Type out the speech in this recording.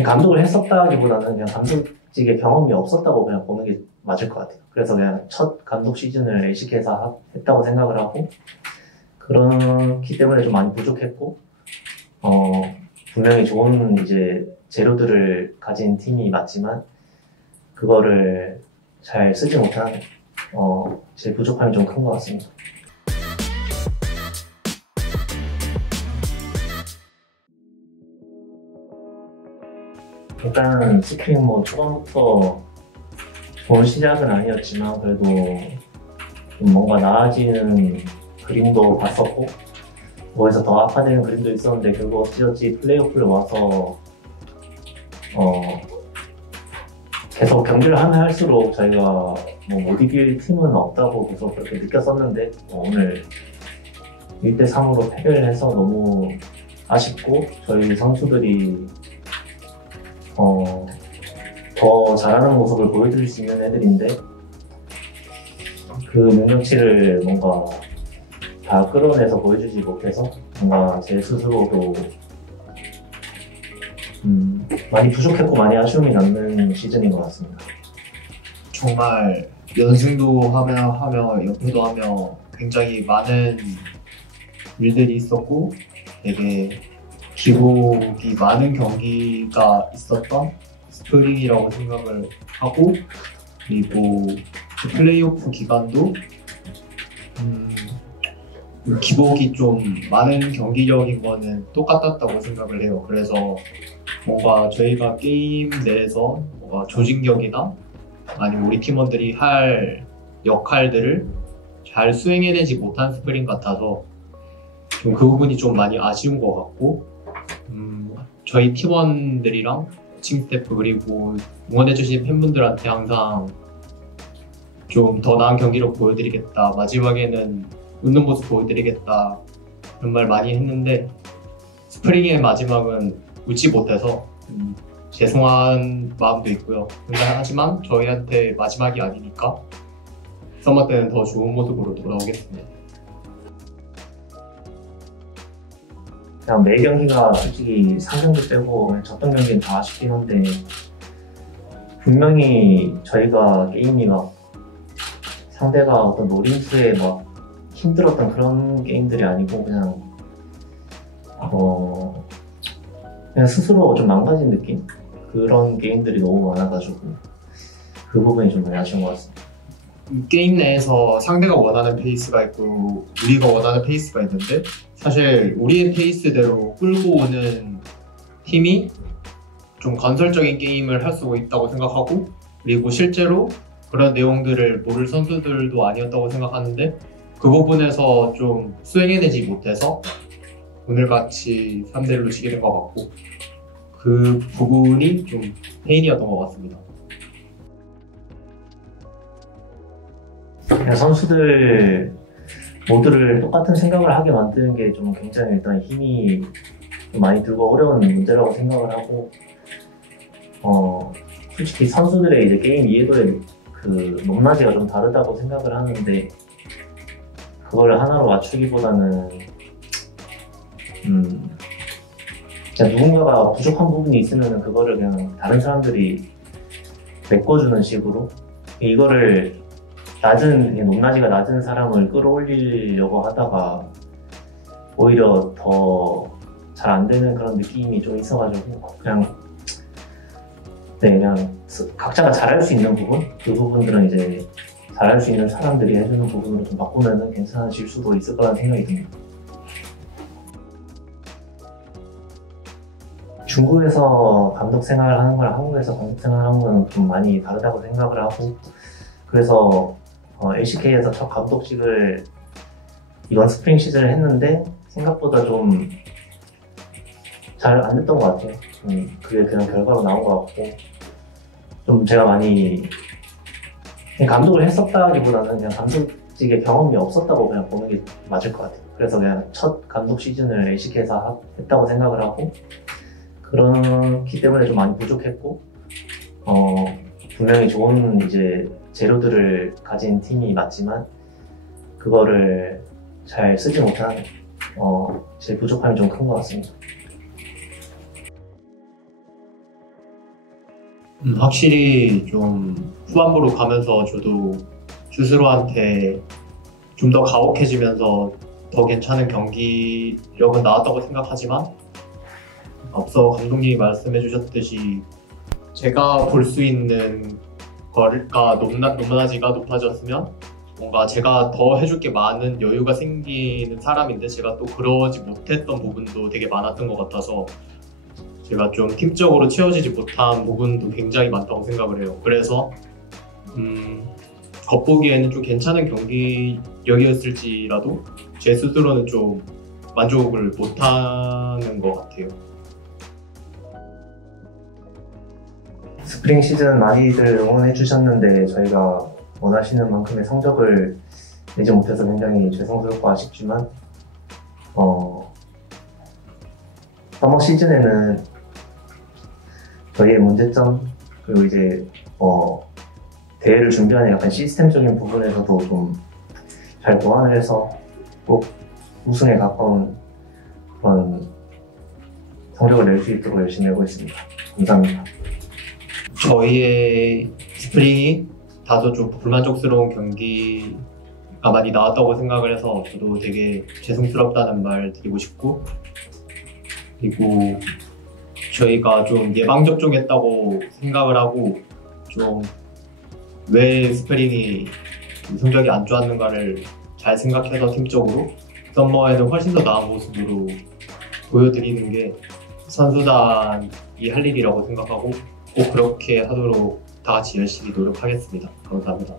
감독을 했었다기보다는 그냥 감독직의 경험이 없었다고 그냥 보는 게 맞을 것 같아요. 그래서 그냥 첫 감독 시즌을 LCK에서 했다고 생각을 하고, 그렇기 때문에 좀 많이 부족했고, 분명히 좋은 이제 재료들을 가진 팀이 맞지만, 그거를 잘 쓰지 못한, 제 부족함이 좀 큰 것 같습니다. 일단 스크린 초반부터 좋은 시작은 아니었지만 그래도 좀 뭔가 나아지는 그림도 봤었고 거기서 더 악화되는 그림도 있었는데 결국 어찌어찌 플레이오프를 와서 계속 경기를 하면 할수록 저희가 못 이길 팀은 없다고 계속 그렇게 느꼈었는데 오늘 1대3으로 패배를 해서 너무 아쉽고 저희 선수들이 더 잘하는 모습을 보여드릴 수 있는 애들인데 그 능력치를 뭔가 다 끌어내서 보여주지 못해서 뭔가 제 스스로도 많이 부족했고 많이 아쉬움이 남는 시즌인 것 같습니다. 정말 연승도 하며 연패도 하며 굉장히 많은 일들이 있었고 되게 기록이 많은 경기가 있었던 스프링이라고 생각을 하고, 그리고 플레이오프 기간도 기복이 좀 많은 경기력인 거는 똑같았다고 생각을 해요. 그래서 뭔가 저희가 게임 내에서 뭔가 조직력이나 아니면 우리 팀원들이 할 역할들을 잘 수행해내지 못한 스프링 같아서 좀 그 부분이 좀 많이 아쉬운 것 같고, 저희 팀원들이랑 코칭 스태프 그리고 응원해주신 팬분들한테 항상 좀 더 나은 경기력 보여드리겠다, 마지막에는 웃는 모습 보여드리겠다 그런 말 많이 했는데 스프링의 마지막은 웃지 못해서 죄송한 마음도 있고요. 근데 하지만 저희한테 마지막이 아니니까 서머 때는 더 좋은 모습으로 돌아오겠습니다. 그냥 매 경기가 솔직히 상경기 빼고 졌던 경기는 다 아쉽긴 한데 분명히 저희가 게임이 상대가 어떤 노림수에 힘들었던 그런 게임들이 아니고 그냥 그냥 스스로 좀 망가진 느낌? 그런 게임들이 너무 많아가지고 그 부분이 좀 많이 아쉬운 것 같습니다. 게임 내에서 상대가 원하는 페이스가 있고 우리가 원하는 페이스가 있는데 사실 우리의 페이스대로 끌고 오는 팀이 좀 건설적인 게임을 할 수 있다고 생각하고, 그리고 실제로 그런 내용들을 모를 선수들도 아니었다고 생각하는데 그 부분에서 좀 수행해내지 못해서 오늘같이 3대1로 지게 된 것 같고 그 부분이 좀 페인이었던 것 같습니다. 그냥 선수들 모두를 똑같은 생각을 하게 만드는 게 좀 굉장히 일단 힘이 좀 많이 들고 어려운 문제라고 생각을 하고 솔직히 선수들의 이제 게임 이해도의 그 높낮이가 좀 다르다고 생각을 하는데 그걸 하나로 맞추기보다는 그냥 누군가가 부족한 부분이 있으면 그거를 그냥 다른 사람들이 메꿔주는 식으로 이거를 높낮이가 낮은 사람을 끌어올리려고 하다가 오히려 더 잘 안 되는 그런 느낌이 좀 있어가지고 그냥 각자가 잘할 수 있는 부분 그 부분들은 이제 잘할 수 있는 사람들이 해주는 부분으로 좀 바꾸면 괜찮아질 수도 있을 거라는 생각이 듭니다. 중국에서 감독 생활을 하는 거랑 한국에서 감독 생활을 하는 건 좀 많이 다르다고 생각을 하고 그래서 LCK에서 첫 감독직을 이번 스프링 시즌을 했는데 생각보다 좀 잘 안 됐던 것 같아요. 그게 그냥 결과로 나온 것 같고 좀 제가 많이 감독을 했었다기보다는 그냥 감독직의 경험이 없었다고 그냥 보는 게 맞을 것 같아요. 그래서 그냥 첫 감독 시즌을 LCK에서 했다고 생각을 하고 그렇기 때문에 좀 많이 부족했고 분명히 좋은 이제 재료들을 가진 팀이 맞지만 그거를 잘 쓰지 못한 제 부족함이 좀 큰 것 같습니다. 확실히 좀 후반부로 가면서 저도 스스로한테 좀 더 가혹해지면서 더 괜찮은 경기력은 나왔다고 생각하지만 앞서 감독님이 말씀해 주셨듯이 제가 볼 수 있는 거가 높낮이가 높아졌으면 뭔가 제가 더 해줄 게 많은 여유가 생기는 사람인데 제가 또 그러지 못했던 부분도 되게 많았던 것 같아서 제가 좀 팀적으로 채워지지 못한 부분도 굉장히 많다고 생각을 해요. 그래서 겉보기에는 좀 괜찮은 경기력이었을지라도 제 스스로는 좀 만족을 못하는 것 같아요. 스프링 시즌 많이들 응원해 주셨는데 저희가 원하시는 만큼의 성적을 내지 못해서 굉장히 죄송스럽고 아쉽지만 서머 시즌에는 저희의 문제점 그리고 이제 대회를 준비하는 약간 시스템적인 부분에서도 좀 잘 보완을 해서 꼭 우승에 가까운 그런 성적을 낼 수 있도록 열심히 하고 있습니다. 감사합니다. 저희의 스프링이 다소 좀 불만족스러운 경기가 많이 나왔다고 생각을 해서 저도 되게 죄송스럽다는 말 드리고 싶고, 그리고 저희가 좀 예방접종했다고 생각을 하고 좀 왜 스프링이 성적이 안 좋았는가를 잘 생각해서 팀적으로 썸머에는 훨씬 더 나은 모습으로 보여드리는 게 선수단이 할 일이라고 생각하고 꼭 그렇게 하도록 다 같이 열심히 노력하겠습니다. 감사합니다.